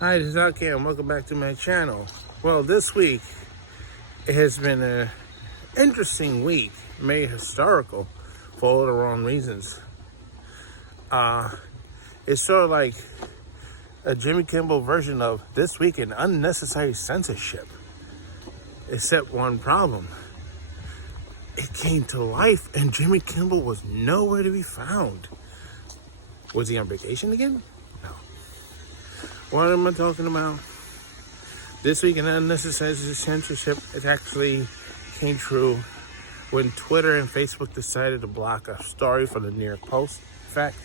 Hi, this is Aki, and welcome back to my channel. Well, this week it has been an interesting week, made historical for all the wrong reasons. It's sort of like a Jimmy Kimmel version of This Week in Unnecessary Censorship. Except one problem. It came to life and Jimmy Kimmel was nowhere to be found. Was he on vacation again? No. What am I talking about? This Week in Unnecessary Censorship, it actually came true when Twitter and Facebook decided to block a story from the New York Post. In fact,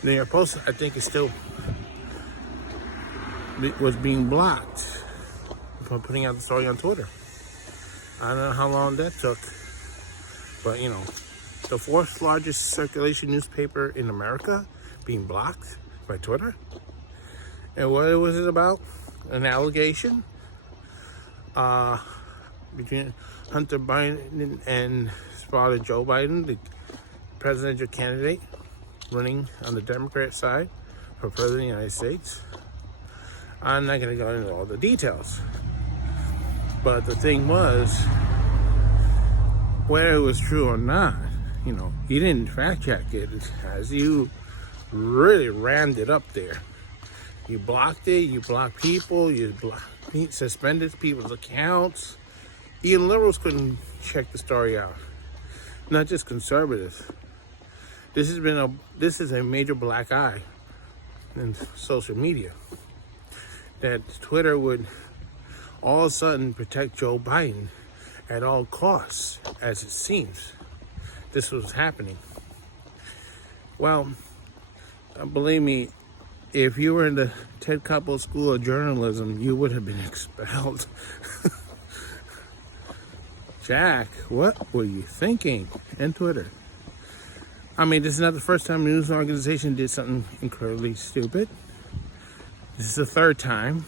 the New York Post, I think, is still was being blocked from putting out the story on Twitter. I don't know how long that took, but you know, the fourth largest circulation newspaper in America being blocked by Twitter. And what was it about? An allegation between Hunter Biden and his father Joe Biden, the presidential candidate running on the Democrat side for president of the United States. I'm not going to go into all the details. But the thing was, whether it was true or not, you know, he didn't fact check it as you really rammed it up there. You blocked it, you blocked people, suspended people's accounts. Even liberals couldn't check the story out. Not just conservatives. This is a major black eye in social media. That Twitter would all of a sudden protect Joe Biden at all costs, as it seems. This was happening. Well, believe me, if you were in the Ted Koppel School of Journalism, you would have been expelled. Jack, what were you thinking? And Twitter. I mean, this is not the first time a news organization did something incredibly stupid. This is the third time.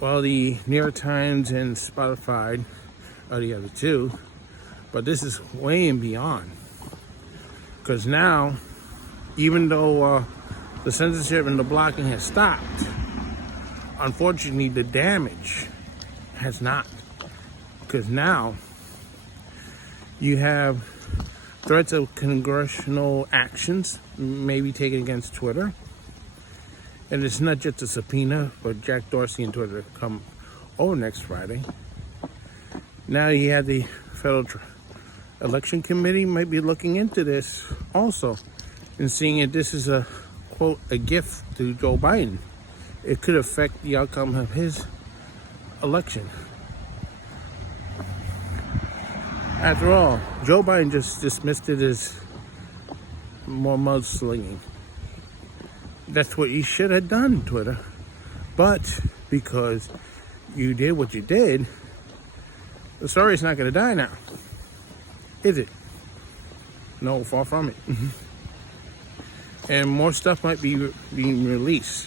Well, the New York Times and Spotify are the other two. But this is way and beyond. Because now, even though the censorship and the blocking has stopped, unfortunately, the damage has not. Because now, you have threats of congressional actions maybe taken against Twitter. And it's not just a subpoena for Jack Dorsey and Twitter to come over next Friday. Now you have the Federal Election Committee might be looking into this also and seeing if this is a, quote, a gift to Joe Biden. It could affect the outcome of his election. After all, Joe Biden just dismissed it as more mudslinging. That's what you should have done, Twitter. But because you did what you did, the story's not going to die now. Is it? No, far from it. And more stuff might be being released.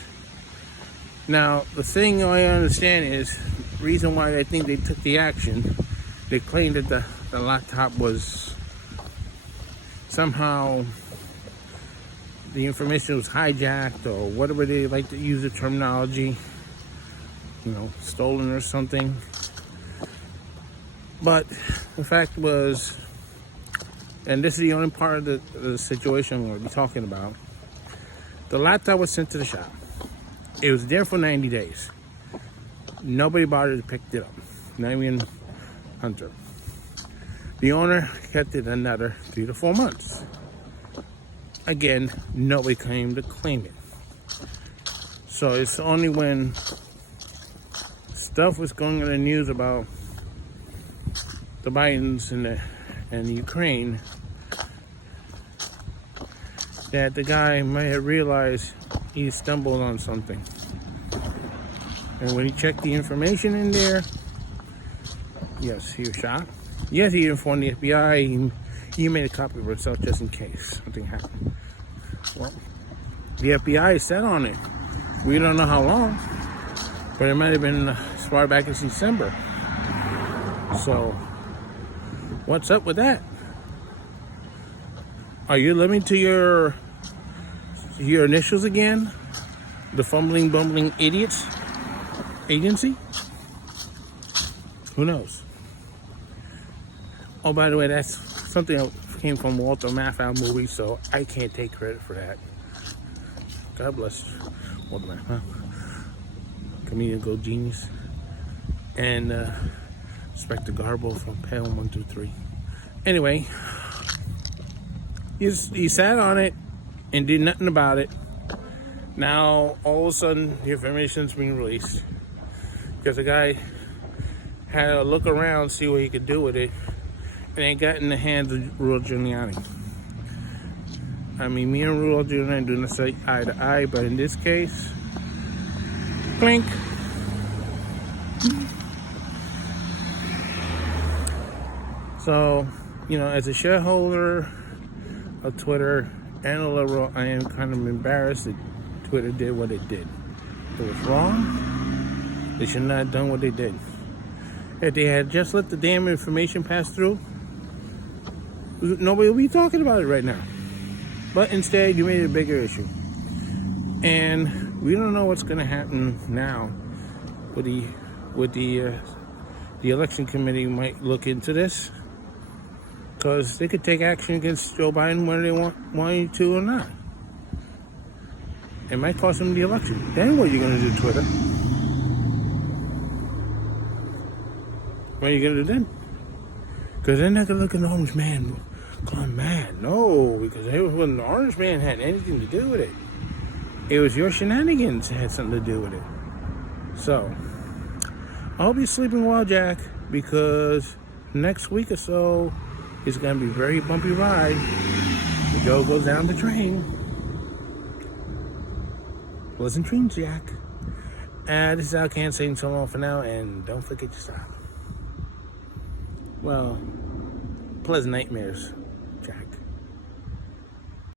Now, the thing I understand is, the reason why I think they took the action, they claimed that the laptop was somehow, the information was hijacked or whatever they like to use the terminology, you know, stolen or something. But the fact was, and this is the only part of the situation we're going to be talking about, the laptop was sent to the shop. It was there for 90 days. Nobody bothered to pick it up, not even Hunter. The owner kept it another 3 to 4 months. Again, nobody claimed to claim it. So it's only when stuff was going on the news about the Bidens and the Ukraine that the guy might have realized he stumbled on something. And when he checked the information in there, yes, he was shocked. Yes, he informed the FBI. He made a copy of himself just in case something happened. Well, the FBI set on it. We don't know how long, but it might have been as far back as December. So, what's up with that? Are you living to your initials again? the fumbling, bumbling idiots agency? Who knows? Oh, by the way, that's something that came from Walter Matthau movie, so I can't take credit for that. God bless Walter Matthau. Comedian Go Genius. And Spectre Garbo from Pale 123. Anyway, he sat on it and did nothing about it. Now, all of a sudden, the information's being released. Because the guy had a look around, see what he could do with it, and it got in the hands of Rudy Giuliani. I mean, me and Rudy Giuliani do not say eye to eye, but in this case, clink. So, as a shareholder of Twitter and a liberal, I am kind of embarrassed that Twitter did what it did. It was wrong. They should not have done what they did. If they had just let the damn information pass through, nobody would be talking about it right now. But instead, you made it a bigger issue. And we don't know what's going to happen now with the election committee might look into this. Because they could take action against Joe Biden whether they want you to or not. It might cost them the election. Then what are you going to do, Twitter? What are you going to do then? Because they're not going to look at the orange man gone mad. No, because it wasn't the orange man had anything to do with it. It was your shenanigans that had something to do with it. So, I hope you're sleeping well, Jack, because next week or so, it's going to be a very bumpy ride. The Joe goes down the train. Pleasant dreams, Jack. This is Al Can saying so long for now, and don't forget to stop. Well, pleasant nightmares, Jack.